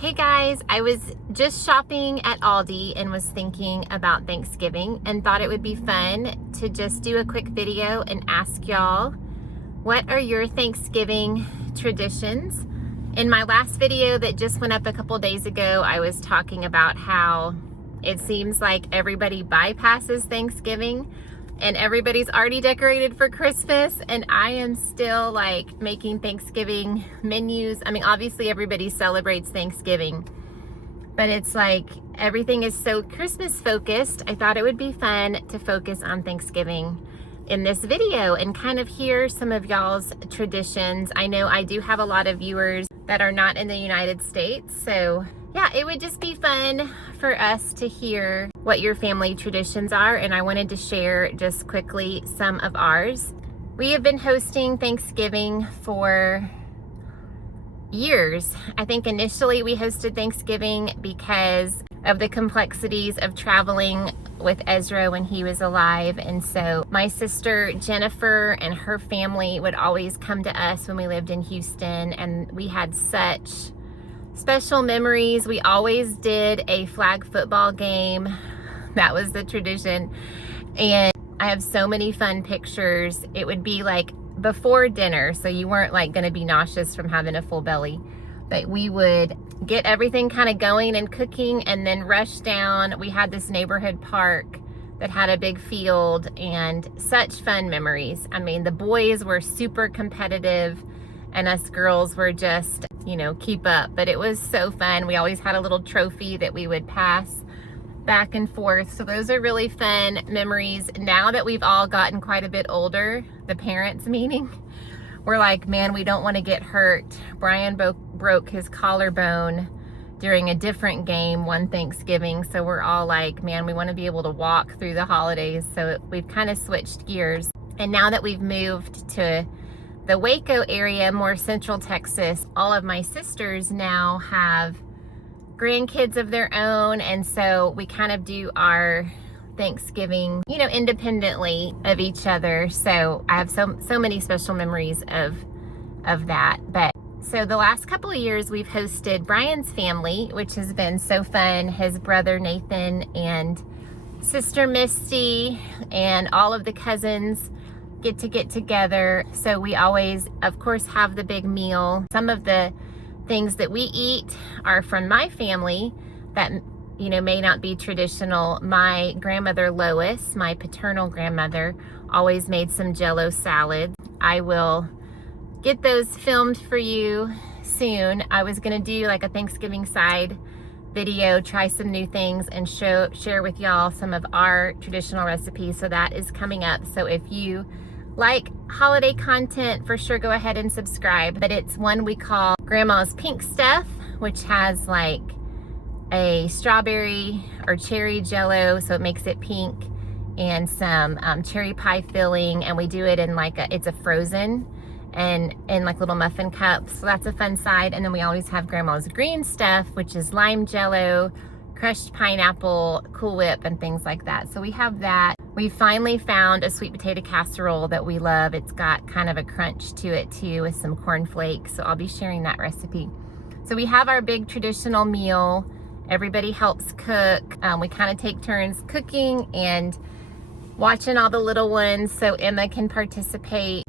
Hey guys, I was just shopping at Aldi and was thinking about Thanksgiving and thought it would be fun to just do a quick video and ask y'all, what are your Thanksgiving traditions? In my last video that just went up a couple days ago, I was talking about how it seems like everybody bypasses Thanksgiving and everybody's already decorated for Christmas, and I am still like making Thanksgiving menus. I mean, obviously everybody celebrates Thanksgiving, but it's like everything is so Christmas focused. I thought it would be fun to focus on Thanksgiving in this video and kind of hear some of y'all's traditions. I know I do have a lot of viewers that are not in the United States, so yeah, it would just be fun for us to hear what your family traditions are, and I wanted to share just quickly some of ours. We have been hosting Thanksgiving for years. I think initially we hosted Thanksgiving because of the complexities of traveling with Ezra when he was alive, and so my sister Jennifer and her family would always come to us when we lived in Houston, and we had such special memories. We always did a flag football game. That was the tradition. And I have so many fun pictures. It would be like before dinner, so you weren't like gonna be nauseous from having a full belly. But we would get everything kind of going and cooking and then rush down. We had this neighborhood park that had a big field and such fun memories. I mean, the boys were super competitive and us girls were just, you know, keep up. But it was so fun. We always had a little trophy that we would pass back and forth. So those are really fun memories. Now that we've all gotten quite a bit older, the parents meaning, we're like, man, we don't want to get hurt. Brian broke his collarbone during a different game one Thanksgiving. So we're all like, man, we want to be able to walk through the holidays. So we've kind of switched gears. And now that we've moved to the Waco area, more central Texas, all of my sisters now have grandkids of their own, and so we kind of do our Thanksgiving, you know, independently of each other. So I have so many special memories of that. But so the last couple of years we've hosted Brian's family, which has been so fun. His brother Nathan and sister Misty and all of the cousins get together. So we always, of course, have the big meal. Some of the things that we eat are from my family that, you know, may not be traditional. My grandmother Lois, my paternal grandmother, always made some Jell-O salad. I will get those filmed for you soon. I was gonna do like a Thanksgiving side video, try some new things, and share with y'all some of our traditional recipes. So that is coming up. So if you like holiday content, for sure go ahead and subscribe. But it's one we call Grandma's Pink Stuff, which has like a strawberry or cherry Jell-O, so it makes it pink, and some cherry pie filling, and we do it in like it's a frozen and in like little muffin cups. So that's a fun side. And then we always have Grandma's Green Stuff, which is lime Jell-O, crushed pineapple, Cool Whip, and things like that. So we have that. We finally found a sweet potato casserole that we love. It's got kind of a crunch to it too with some corn flakes. So I'll be sharing that recipe. So we have our big traditional meal. Everybody helps cook. We kind of take turns cooking and watching all the little ones so Emma can participate.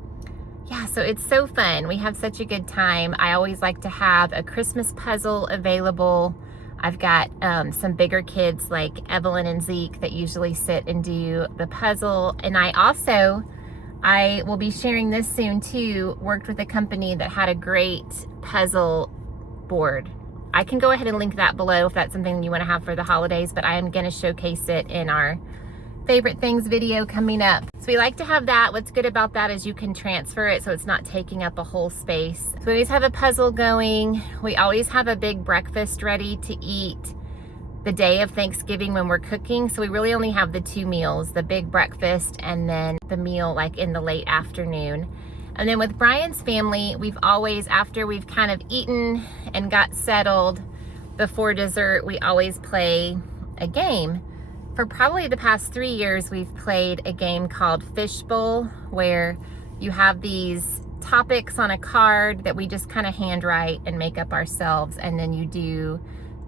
Yeah, so it's so fun. We have such a good time. I always like to have a Christmas puzzle available. I've got some bigger kids like Evelyn and Zeke that usually sit and do the puzzle. And I will be sharing this soon too, worked with a company that had a great puzzle board. I can go ahead and link that below if that's something you want to have for the holidays, but I am going to showcase it in our favorite things video coming up. So we like to have that. What's good about that is you can transfer it so it's not taking up a whole space. So we always have a puzzle going. We always have a big breakfast ready to eat the day of Thanksgiving when we're cooking. So we really only have the two meals, the big breakfast and then the meal like in the late afternoon. And then with Brian's family, we've always, after we've kind of eaten and got settled before dessert, we always play a game. For probably the past 3 years, we've played a game called Fishbowl, where you have these topics on a card that we just kind of handwrite and make up ourselves. And then you do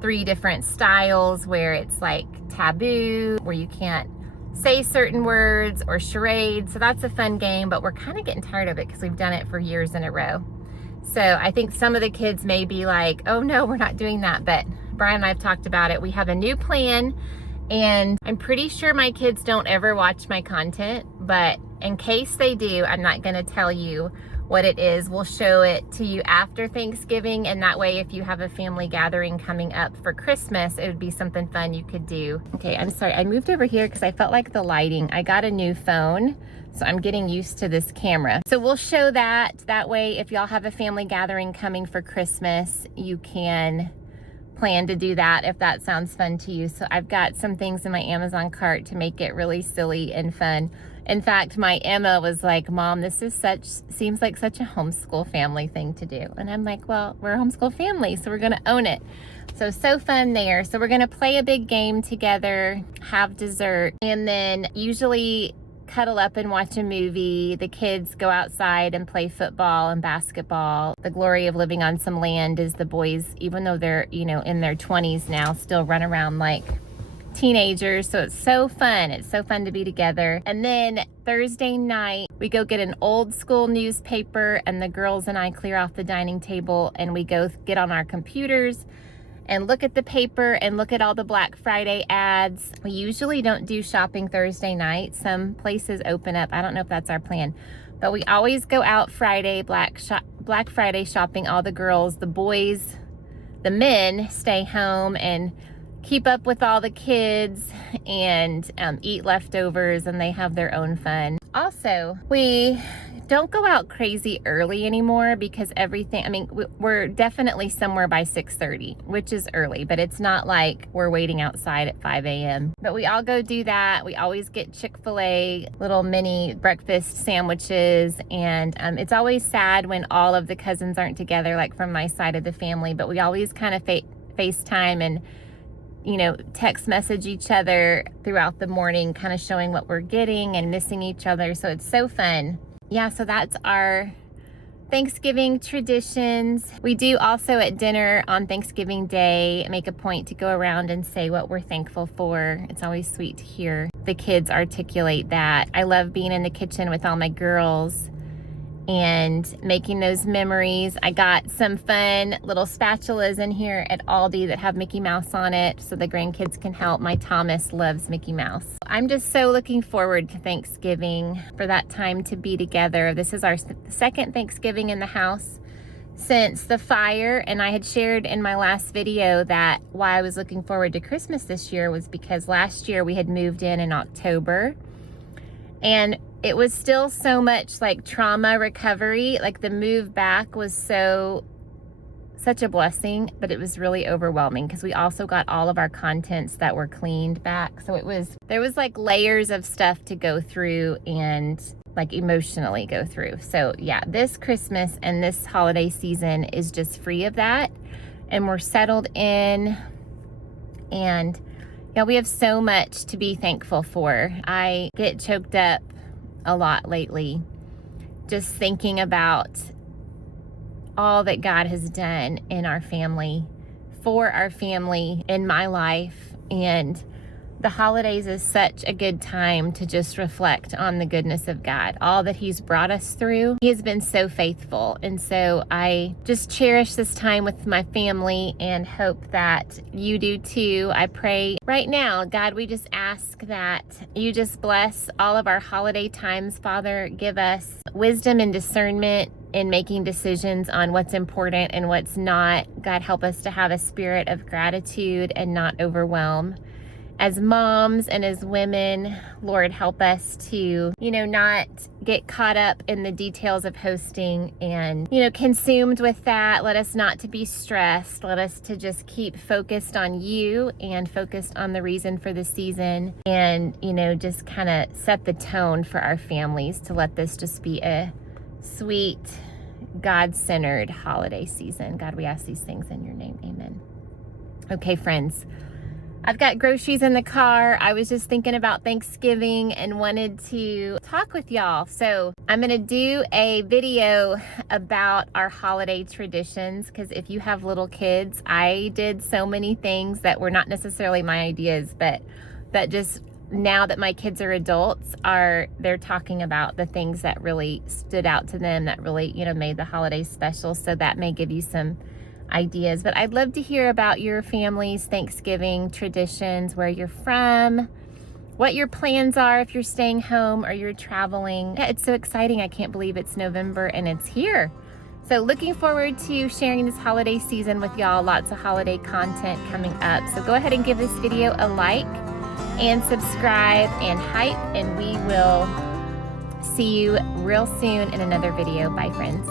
3 different styles where it's like taboo, where you can't say certain words, or charades. So that's a fun game, but we're kind of getting tired of it because we've done it for years in a row. So I think some of the kids may be like, oh no, we're not doing that. But Brian and I have talked about it. We have a new plan, and I'm pretty sure my kids don't ever watch my content, but in case they do, I'm not going to tell you what it is. We'll show it to you after Thanksgiving, and that way if you have a family gathering coming up for Christmas, it would be something fun you could do. Okay, I'm sorry, I moved over here because I felt like the lighting. I got a new phone, so I'm getting used to this camera. So we'll show that. That way if y'all have a family gathering coming for Christmas, you can plan to do that if that sounds fun to you. So I've got some things in my Amazon cart to make it really silly and fun. In fact, my Emma was like, Mom, this is seems like such a homeschool family thing to do. And I'm like, well, we're a homeschool family, so we're gonna own it. So fun there. So we're gonna play a big game together, have dessert, and then usually cuddle up and watch a movie. The kids go outside and play football and basketball. The glory of living on some land is the boys, even though they're, in their 20s now, still run around like teenagers. So it's so fun. It's so fun to be together. And then Thursday night, we go get an old school newspaper, and the girls and I clear off the dining table, and we go get on our computers and look at the paper and look at all the Black Friday ads. We usually don't do shopping Thursday night. Some places open up. I don't know if that's our plan, but we always go out Friday, Black Friday shopping. All the girls, the boys, the men stay home and keep up with all the kids and eat leftovers, and they have their own fun. Also, we don't go out crazy early anymore because we're definitely somewhere by 6:30, which is early, but it's not like we're waiting outside at 5 a.m. But we all go do that. We always get Chick-fil-A little mini breakfast sandwiches, and it's always sad when all of the cousins aren't together, like from my side of the family, but we always kind of FaceTime and text message each other throughout the morning, kind of showing what we're getting and missing each other. So it's so fun. Yeah, so that's our Thanksgiving traditions. We do also at dinner on Thanksgiving Day make a point to go around and say what we're thankful for. It's always sweet to hear the kids articulate that. I love being in the kitchen with all my girls and making those memories. I got some fun little spatulas in here at Aldi that have Mickey Mouse on it so the grandkids can help. My Thomas loves Mickey Mouse. I'm just so looking forward to Thanksgiving, for that time to be together. This is our second Thanksgiving in the house since the fire, and I had shared in my last video that why I was looking forward to Christmas this year was because last year we had moved in October, and it was still so much like trauma recovery. Like the move back was such a blessing, but it was really overwhelming because we also got all of our contents that were cleaned back. So there was like layers of stuff to go through and like emotionally go through. So yeah, this Christmas and this holiday season is just free of that. And we're settled in, and yeah, we have so much to be thankful for. I get choked up a lot lately just thinking about all that God has done in our family, for our family, in my life. And the holidays is such a good time to just reflect on the goodness of God, all that He's brought us through. He has been so faithful. And so I just cherish this time with my family and hope that you do too. I pray right now, God, we just ask that you just bless all of our holiday times. Father, give us wisdom and discernment in making decisions on what's important and what's not. God, help us to have a spirit of gratitude and not overwhelm. As moms and as women, Lord, help us to, not get caught up in the details of hosting and, consumed with that. Let us not to be stressed. Let us to just keep focused on you and focused on the reason for the season, and, just kind of set the tone for our families to let this just be a sweet, God-centered holiday season. God, we ask these things in your name. Amen. Okay, friends. I've got groceries in the car. I was just thinking about Thanksgiving and wanted to talk with y'all. So I'm gonna do a video about our holiday traditions, because if you have little kids, I did so many things that were not necessarily my ideas, but that just now that my kids are adults, they're talking about the things that really stood out to them, that really, made the holidays special. So that may give you some ideas. But I'd love to hear about your family's Thanksgiving traditions, where you're from, what your plans are if you're staying home or you're traveling. Yeah, it's so exciting. I can't believe it's November and it's here. So looking forward to sharing this holiday season with y'all. Lots of holiday content coming up. So go ahead and give this video a like and subscribe and hype, and we will see you real soon in another video. Bye, friends.